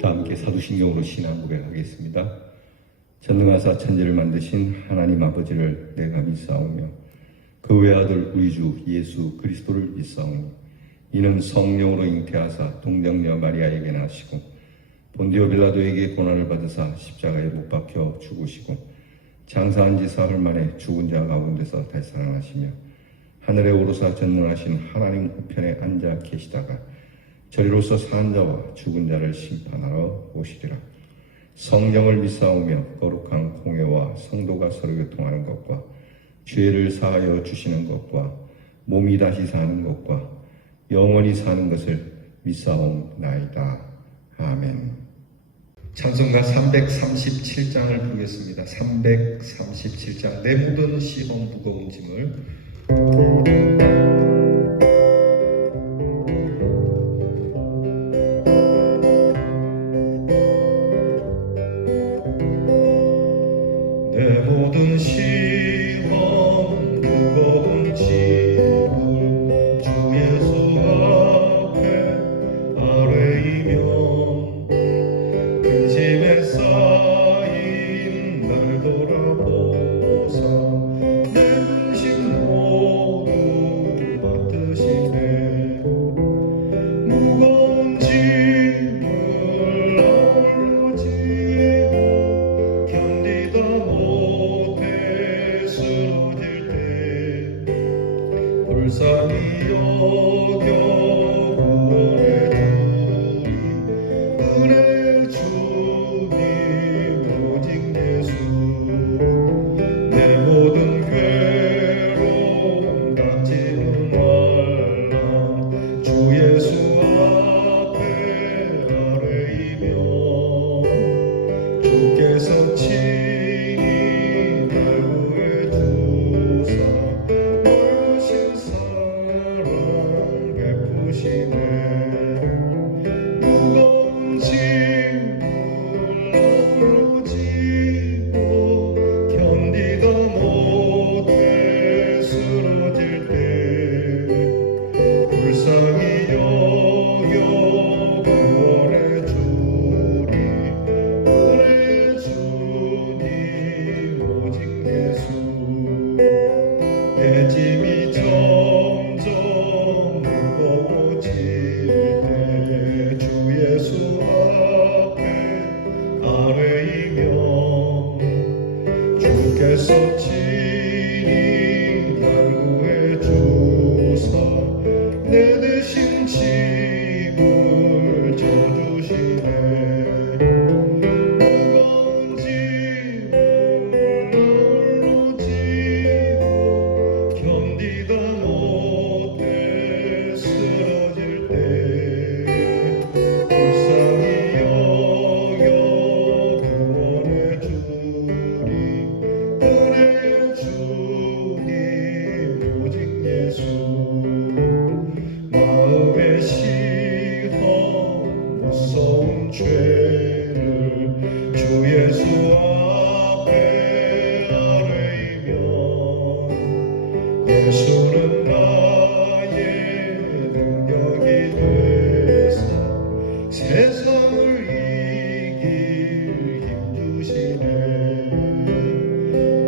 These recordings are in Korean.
다 함께 사도신경으로 신앙 고백하겠습니다. 전능하사 천지를 만드신 하나님 아버지를 내가 믿사오며 그 외아들 우리 주 예수 그리스도를 믿사오니 이는 성령으로 잉태하사 동정녀 마리아에게 나시고 본디오 빌라도에게 고난을 받으사 십자가에 못 박혀 죽으시고 장사한 지 사흘 만에 죽은 자 가운데서 되살아나시며 하늘에 오르사 전능하신 하나님 우편에 앉아 계시다가 저리로서 사는 자와 죽은 자를 심판하러 오시리라. 성령을 믿사오며 거룩한 공회와 성도가 서로 교통하는 것과 죄를 사하여 주시는 것과 몸이 다시 사는 것과 영원히 사는 것을 믿사옵나이다. 아멘. 찬송가 337장을 부르겠습니다. 337장. 내 모든 시험 무거운 짐을 내 모든 시험 무거운 짐을 주 예수 앞에 아뢰이면 근심에 쌓인 날 돌아보사 내 근심 모두 맡으시네. 무거운 짐을 아울러 지고 견디다 못해 쓰러질 때 불쌍히 여겨 구원해 주리 은혜 주님 오직 예수. 내 모든 괴로움 닥치는 말라 주 예수 앞에 아뢰이며 주께서 친히 날 구해주사 멀으신 사랑 베푸시네. 무거운 짐을 아울러 지고 견디다 못해 쓰러질 때 불쌍히 여겨 구원해 주리 은혜 주님 오직 예수. 내 짐이 점점 무거워질 때 주 예수 앞에 아뢰이며 주께서 친히 날 구해주사 내 대신 짐을 져주시네. 무거운 짐을 아울러 지고 견디다 못해 쓰러질 때 불쌍히 여겨 구원해 주리 은혜 주님 오직 예수. 마음의 시험 무서운 죄를 주 예수 앞에 아뢰이면 예수는 나의 능력이 되사 세상을 이길 힘 주시네.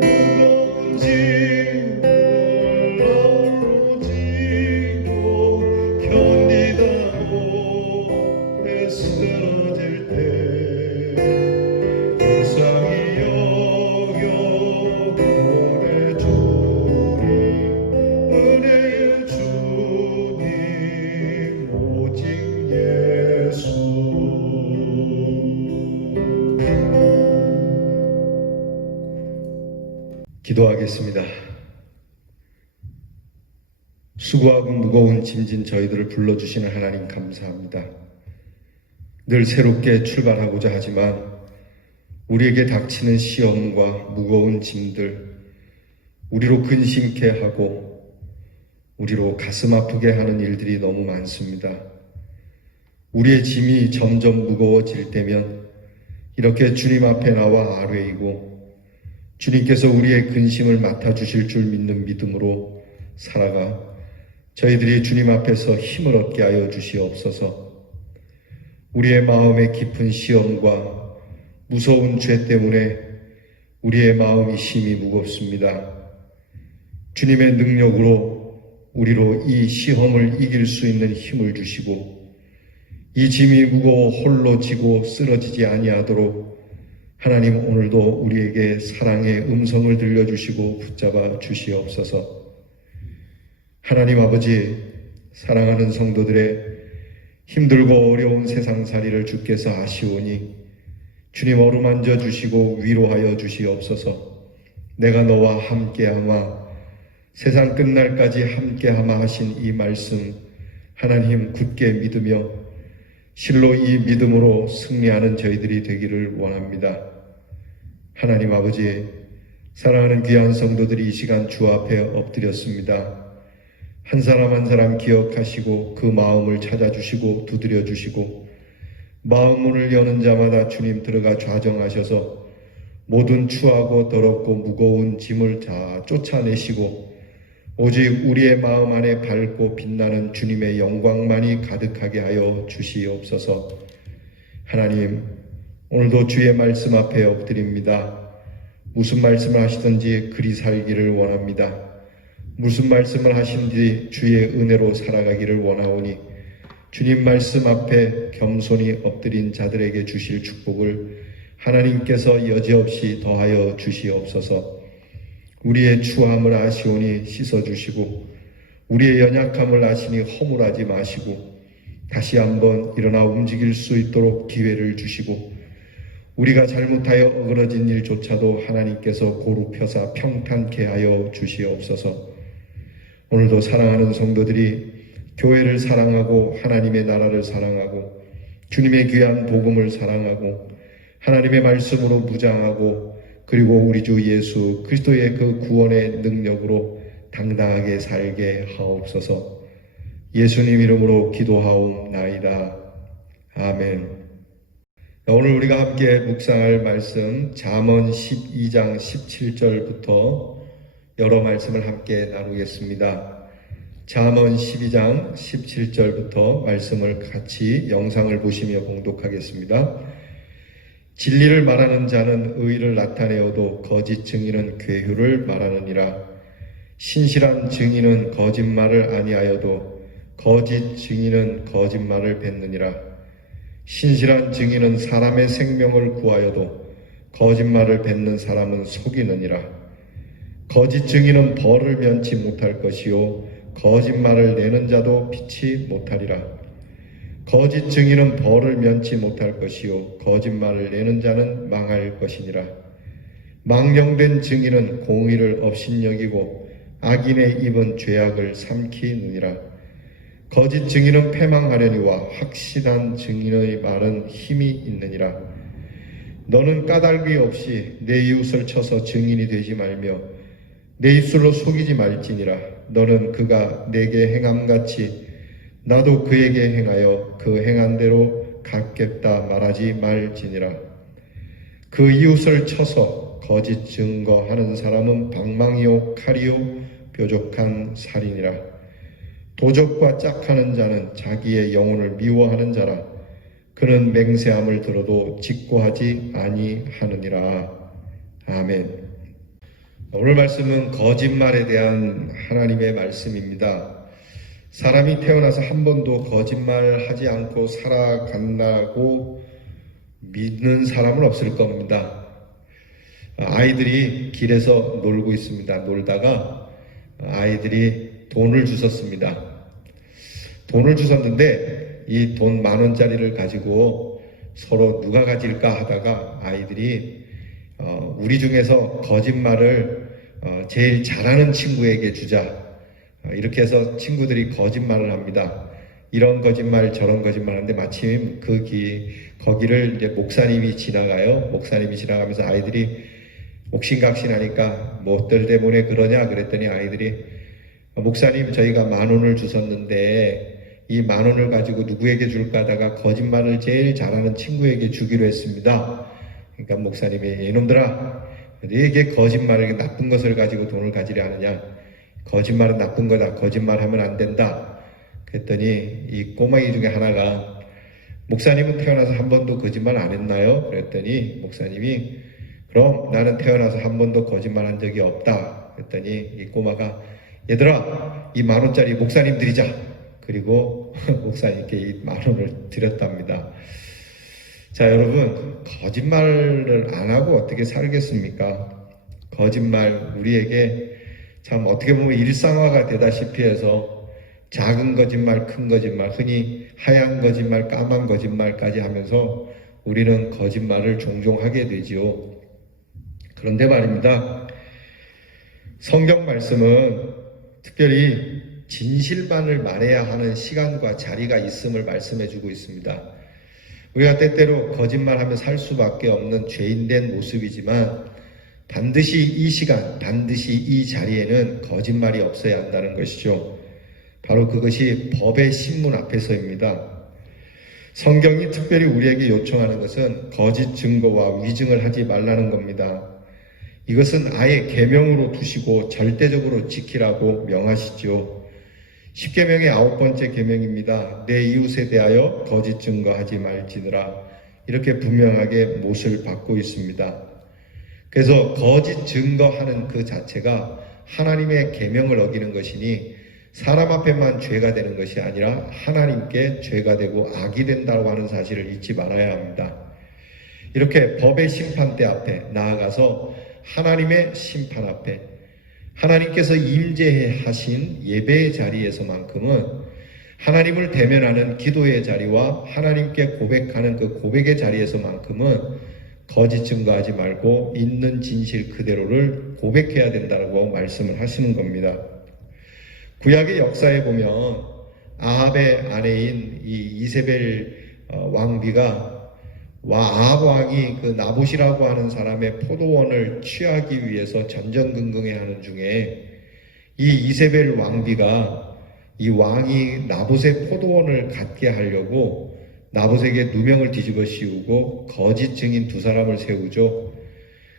무거운 짐을 아울러 지고 견디다 못해 쓰러질 때 불쌍히 여겨 구원해 주리 은혜의 주님 오직 예수. 기도하겠습니다. 수고하고 무거운 짐진 저희들을 불러주시는 하나님 감사합니다. 늘 새롭게 출발하고자 하지만 우리에게 닥치는 시험과 무거운 짐들, 우리로 근심케 하고 우리로 가슴 아프게 하는 일들이 너무 많습니다. 우리의 짐이 점점 무거워질 때면 이렇게 주님 앞에 나와 아뢰이고 주님께서 우리의 근심을 맡아주실 줄 믿는 믿음으로 살아가 저희들이 주님 앞에서 힘을 얻게 하여 주시옵소서. 우리의 마음의 깊은 시험과 무서운 죄 때문에 우리의 마음이 심히 무겁습니다. 주님의 능력으로 우리로 이 시험을 이길 수 있는 힘을 주시고 이 짐이 무거워 홀로 지고 쓰러지지 아니하도록 하나님 오늘도 우리에게 사랑의 음성을 들려주시고 붙잡아 주시옵소서. 하나님 아버지, 사랑하는 성도들의 힘들고 어려운 세상살이를 주께서 아시오니 주님 어루만져 주시고 위로하여 주시옵소서. 내가 너와 함께하마 세상 끝날까지 함께하마 하신 이 말씀 하나님 굳게 믿으며 실로 이 믿음으로 승리하는 저희들이 되기를 원합니다. 하나님 아버지, 사랑하는 귀한 성도들이 이 시간 주 앞에 엎드렸습니다. 한 사람 한 사람 기억하시고 그 마음을 찾아주시고 두드려주시고 마음 문을 여는 자마다 주님 들어가 좌정하셔서 모든 추하고 더럽고 무거운 짐을 다 쫓아내시고 오직 우리의 마음 안에 밝고 빛나는 주님의 영광만이 가득하게 하여 주시옵소서. 하나님, 오늘도 주의 말씀 앞에 엎드립니다. 무슨 말씀을 하시든지 그리 살기를 원합니다. 무슨 말씀을 하신지 주의 은혜로 살아가기를 원하오니 주님 말씀 앞에 겸손히 엎드린 자들에게 주실 축복을 하나님께서 여지없이 더하여 주시옵소서. 우리의 추함을 아시오니 씻어주시고 우리의 연약함을 아시니 허물하지 마시고 다시 한번 일어나 움직일 수 있도록 기회를 주시고 우리가 잘못하여 어그러진 일조차도 하나님께서 고루 펴사 평탄케 하여 주시옵소서. 오늘도 사랑하는 성도들이 교회를 사랑하고 하나님의 나라를 사랑하고 주님의 귀한 복음을 사랑하고 하나님의 말씀으로 무장하고 그리고 우리 주 예수 그리스도의 그 구원의 능력으로 당당하게 살게 하옵소서. 예수님 이름으로 기도하옵나이다. 아멘. 오늘 우리가 함께 묵상할 말씀 잠언 12장 17절부터 여러 말씀을 함께 나누겠습니다. 잠언 12장 17절부터 말씀을 같이 영상을 보시며 봉독하겠습니다. 진리를 말하는 자는 의를 나타내어도 거짓 증인은 괴휴를 말하느니라. 신실한 증인은 거짓말을 아니하여도 거짓 증인은 거짓말을 뱉느니라. 신실한 증인은 사람의 생명을 구하여도 거짓말을 뱉는 사람은 속이느니라. 거짓 증인은 벌을 면치 못할 것이요 거짓말을 내는 자도 피치 못하리라. 거짓 증인은 벌을 면치 못할 것이요 거짓말을 내는 자는 망할 것이니라. 망령된 증인은 공의를 업신여기고 악인의 입은 죄악을 삼키느니라. 거짓 증인은 패망하려니와 확실한 증인의 말은 힘이 있느니라. 너는 까닭이 없이 내 이웃을 쳐서 증인이 되지 말며 내 입술로 속이지 말지니라. 너는 그가 내게 행함같이 나도 그에게 행하여 그 행한 대로 갚겠다 말하지 말지니라. 그 이웃을 쳐서 거짓 증거하는 사람은 방망이요 칼이요 뾰족한 살이니라. 도적과 짝하는 자는 자기의 영혼을 미워하는 자라. 그는 맹세함을 들어도 직고하지 아니하느니라. 아멘. 오늘 말씀은 거짓말에 대한 하나님의 말씀입니다. 사람이 태어나서 한 번도 거짓말하지 않고 살아간다고 믿는 사람은 없을 겁니다. 아이들이 길에서 놀고 있습니다. 놀다가 아이들이 돈을 주웠습니다. 돈을 주웠는데 이 돈 10,000원짜리를 가지고 서로 누가 가질까 하다가 아이들이 우리 중에서 거짓말을 제일 잘하는 친구에게 주자. 이렇게 해서 친구들이 거짓말을 합니다. 이런 거짓말 저런 거짓말 하는데 마침 거기를 이제 목사님이 지나가요. 목사님이 지나가면서 아이들이 옥신각신하니까 뭐들 때문에 그러냐 그랬더니 아이들이 목사님 저희가 10,000원을 주셨는데 이 10,000원을 가지고 누구에게 줄까 하다가 거짓말을 제일 잘하는 친구에게 주기로 했습니다. 그러니까 목사님이 이놈들아 너에게 거짓말을 나쁜 것을 가지고 돈을 가지려 하느냐. 거짓말은 나쁜 거다. 거짓말하면 안 된다. 그랬더니 이 꼬마이 중에 하나가 목사님은 태어나서 한 번도 거짓말 안 했나요? 그랬더니 목사님이 그럼 나는 태어나서 한 번도 거짓말 한 적이 없다. 그랬더니 이 꼬마가 얘들아 이 10,000원짜리 목사님 드리자. 그리고 목사님께 이 10,000원을 드렸답니다. 자, 여러분, 거짓말을 안 하고 어떻게 살겠습니까? 거짓말 우리에게 참 어떻게 보면 일상화가 되다시피 해서 작은 거짓말, 큰 거짓말, 흔히 하얀 거짓말, 까만 거짓말까지 하면서 우리는 거짓말을 종종 하게 되지요. 그런데 말입니다. 성경 말씀은 특별히 진실만을 말해야 하는 시간과 자리가 있음을 말씀해주고 있습니다. 우리가 때때로 거짓말하며 살 수밖에 없는 죄인된 모습이지만 반드시 이 시간, 반드시 이 자리에는 거짓말이 없어야 한다는 것이죠. 바로 그것이 법의 신문 앞에서입니다. 성경이 특별히 우리에게 요청하는 것은 거짓 증거와 위증을 하지 말라는 겁니다. 이것은 아예 계명으로 두시고 절대적으로 지키라고 명하시죠. 10계명의 9번째 계명입니다. 내 이웃에 대하여 거짓 증거하지 말지니라. 이렇게 분명하게 못을 받고 있습니다. 그래서 거짓 증거하는 그 자체가 하나님의 계명을 어기는 것이니 사람 앞에만 죄가 되는 것이 아니라 하나님께 죄가 되고 악이 된다고 하는 사실을 잊지 말아야 합니다. 이렇게 법의 심판대 앞에 나아가서 하나님의 심판 앞에 하나님께서 임재해 하신 예배의 자리에서만큼은 하나님을 대면하는 기도의 자리와 하나님께 고백하는 그 고백의 자리에서만큼은 거짓 증거하지 말고 있는 진실 그대로를 고백해야 된다고 말씀을 하시는 겁니다. 구약의 역사에 보면 아합의 아내인 이 이세벨 왕비가 아합 왕이 그 나봇이라고 하는 사람의 포도원을 취하기 위해서 전전긍긍해하는 중에 이 이세벨 왕비가 이 왕이 나봇의 포도원을 갖게 하려고 나봇에게 누명을 뒤집어 씌우고 거짓 증인 2사람을 세우죠.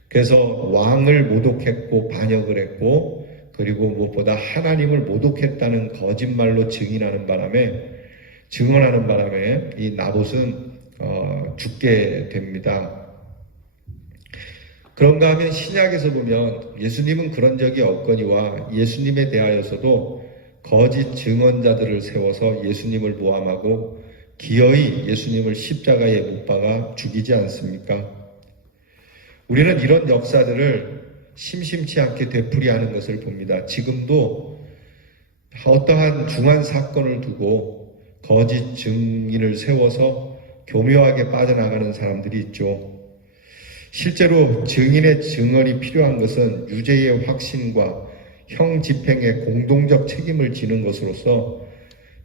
그래서 왕을 모독했고 반역을 했고 그리고 무엇보다 하나님을 모독했다는 거짓말로 증언하는 바람에 이 나봇은 죽게 됩니다. 그런가 하면 신약에서 보면 예수님은 그런 적이 없거니와 예수님에 대하여서도 거짓 증언자들을 세워서 예수님을 모함하고 기어이 예수님을 십자가에 못 박아 죽이지 않습니까? 우리는 이런 역사들을 심심치 않게 되풀이하는 것을 봅니다. 지금도 어떠한 중한 사건을 두고 거짓 증인을 세워서 교묘하게 빠져나가는 사람들이 있죠. 실제로 증인의 증언이 필요한 것은 유죄의 확신과 형 집행의 공동적 책임을 지는 것으로서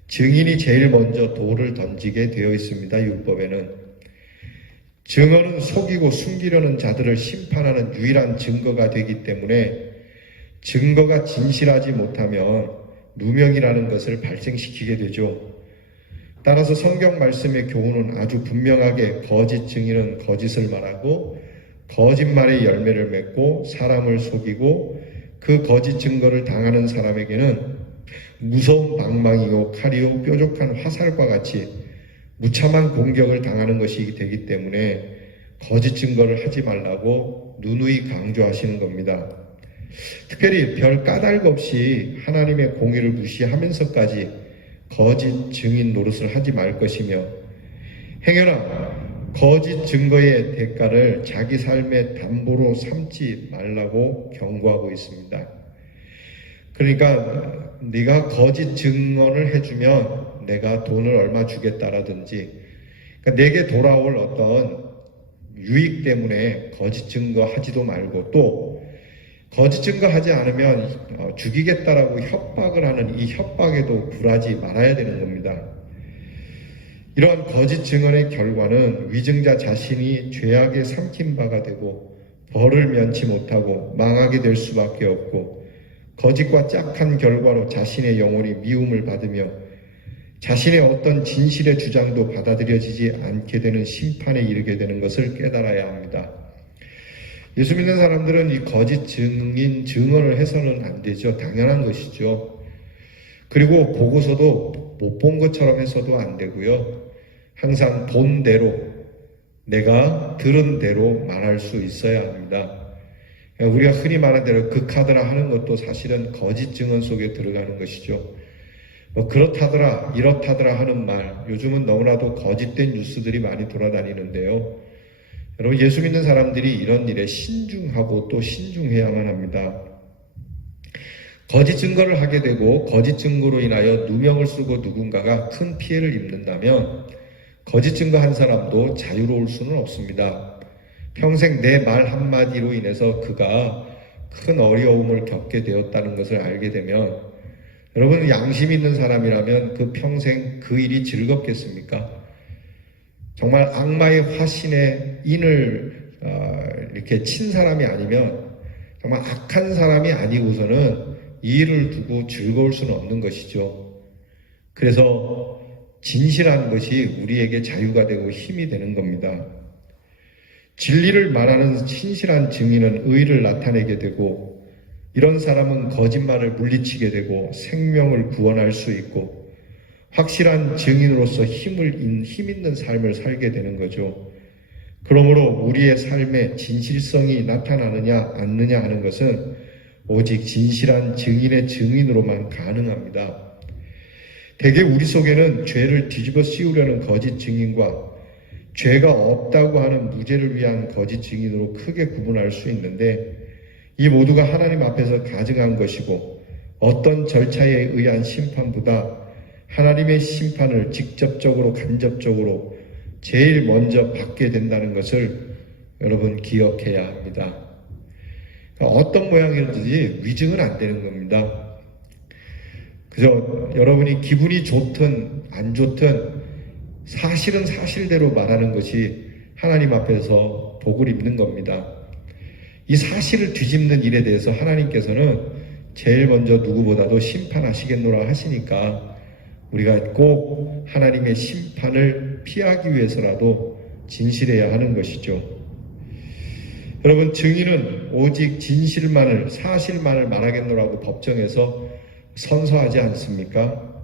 증인이 제일 먼저 돌을 던지게 되어 있습니다. 율법에는. 증언은 속이고 숨기려는 자들을 심판하는 유일한 증거가 되기 때문에 증거가 진실하지 못하면 누명이라는 것을 발생시키게 되죠. 따라서 성경 말씀의 교훈은 아주 분명하게 거짓 증인은 거짓을 말하고 거짓말의 열매를 맺고 사람을 속이고 그 거짓 증거를 당하는 사람에게는 무서운 방망이요 칼이요 뾰족한 화살과 같이 무참한 공격을 당하는 것이 되기 때문에 거짓 증거를 하지 말라고 누누이 강조하시는 겁니다. 특별히 별 까닭 없이 하나님의 공의를 무시하면서까지 거짓 증인 노릇을 하지 말 것이며 행여나 거짓 증거의 대가를 자기 삶의 담보로 삼지 말라고 경고하고 있습니다. 그러니까 네가 거짓 증언을 해주면 내가 돈을 얼마 주겠다라든지 그러니까 내게 돌아올 어떤 유익 때문에 거짓 증거하지도 말고 또 거짓 증거하지 않으면 죽이겠다라고 협박을 하는 이 협박에도 굴하지 말아야 되는 겁니다. 이러한 거짓 증언의 결과는 위증자 자신이 죄악에 삼킨 바가 되고 벌을 면치 못하고 망하게 될 수밖에 없고 거짓과 짝한 결과로 자신의 영혼이 미움을 받으며 자신의 어떤 진실의 주장도 받아들여지지 않게 되는 심판에 이르게 되는 것을 깨달아야 합니다. 예수 믿는 사람들은 이 거짓 증인 증언을 해서는 안 되죠. 당연한 것이죠. 그리고 보고서도 못 본 것처럼 해서도 안 되고요. 항상 본대로 내가 들은 대로 말할 수 있어야 합니다. 우리가 흔히 말하는 대로 극하더라 하는 것도 사실은 거짓 증언 속에 들어가는 것이죠. 뭐 그렇다더라 이렇다더라 하는 말, 요즘은 너무나도 거짓된 뉴스들이 많이 돌아다니는데요. 여러분, 예수 믿는 사람들이 이런 일에 신중하고 또 신중해야만 합니다. 거짓 증거를 하게 되고 거짓 증거로 인하여 누명을 쓰고 누군가가 큰 피해를 입는다면 거짓 증거한 사람도 자유로울 수는 없습니다. 평생 내 말 한마디로 인해서 그가 큰 어려움을 겪게 되었다는 것을 알게 되면, 여러분, 양심 있는 사람이라면 그 평생 그 일이 즐겁겠습니까? 정말 악마의 화신에 인을 이렇게 친 사람이 아니면, 정말 악한 사람이 아니고서는 이 일을 두고 즐거울 수는 없는 것이죠. 그래서 진실한 것이 우리에게 자유가 되고 힘이 되는 겁니다. 진리를 말하는 신실한 증인은 의를 나타내게 되고, 이런 사람은 거짓말을 물리치게 되고 생명을 구원할 수 있고 확실한 증인으로서 힘 있는 삶을 살게 되는 거죠. 그러므로 우리의 삶에 진실성이 나타나느냐 않느냐 하는 것은 오직 진실한 증인의 증인으로만 가능합니다. 대개 우리 속에는 죄를 뒤집어 씌우려는 거짓 증인과 죄가 없다고 하는 무죄를 위한 거짓 증인으로 크게 구분할 수 있는데, 이 모두가 하나님 앞에서 가증한 것이고 어떤 절차에 의한 심판보다 하나님의 심판을 직접적으로 간접적으로 제일 먼저 받게 된다는 것을 여러분 기억해야 합니다. 그러니까 어떤 모양이든지 위증은 안 되는 겁니다. 그저 여러분이 기분이 좋든 안 좋든 사실은 사실대로 말하는 것이 하나님 앞에서 복을 입는 겁니다. 이 사실을 뒤집는 일에 대해서 하나님께서는 제일 먼저 누구보다도 심판하시겠노라 하시니까 우리가 꼭 하나님의 심판을 피하기 위해서라도 진실해야 하는 것이죠. 여러분, 증인은 오직 진실만을, 사실만을 말하겠노라고 법정에서 선서하지 않습니까?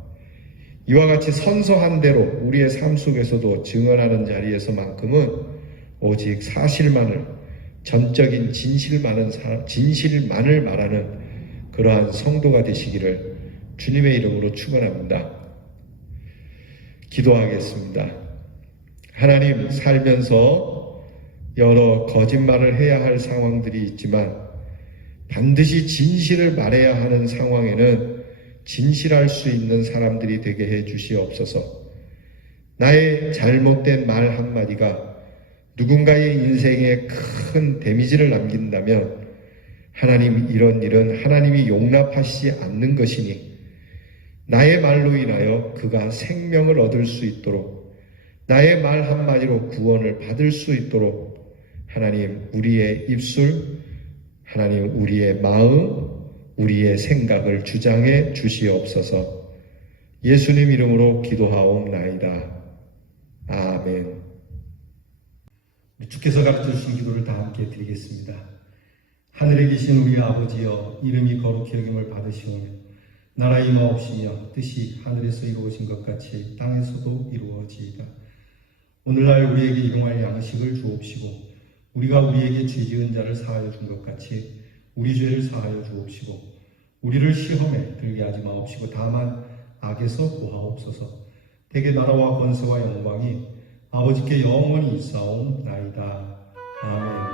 이와 같이 선서한 대로 우리의 삶 속에서도 증언하는 자리에서만큼은 오직 사실만을, 전적인 진실만을 말하는 그러한 성도가 되시기를 주님의 이름으로 축원합니다. 기도하겠습니다. 하나님, 살면서 여러 거짓말을 해야 할 상황들이 있지만 반드시 진실을 말해야 하는 상황에는 진실할 수 있는 사람들이 되게 해 주시옵소서. 나의 잘못된 말 한마디가 누군가의 인생에 큰 데미지를 남긴다면 하나님, 이런 일은 하나님이 용납하시지 않는 것이니 나의 말로 인하여 그가 생명을 얻을 수 있도록, 나의 말 한마디로 구원을 받을 수 있도록 하나님, 우리의 입술, 하나님, 우리의 마음, 우리의 생각을 주장해 주시옵소서. 예수님 이름으로 기도하옵나이다. 아멘. 주께서 가르쳐 주신 기도를 다 함께 드리겠습니다. 하늘에 계신 우리 아버지여, 이름이 거룩히 여김을 받으시오며 나라의 임하옵시며 뜻이 하늘에서 이루어진 것 같이 땅에서도 이루어지이다. 오늘날 우리에게 일용할 양식을 주옵시고 우리가 우리에게 죄 지은 자를 사하여 준 것 같이 우리 죄를 사하여 주옵시고 우리를 시험에 들게 하지 마옵시고 다만 악에서 구하옵소서. 대개 나라와 권세와 영광이 아버지께 영원히 있사옵나이다. 아멘.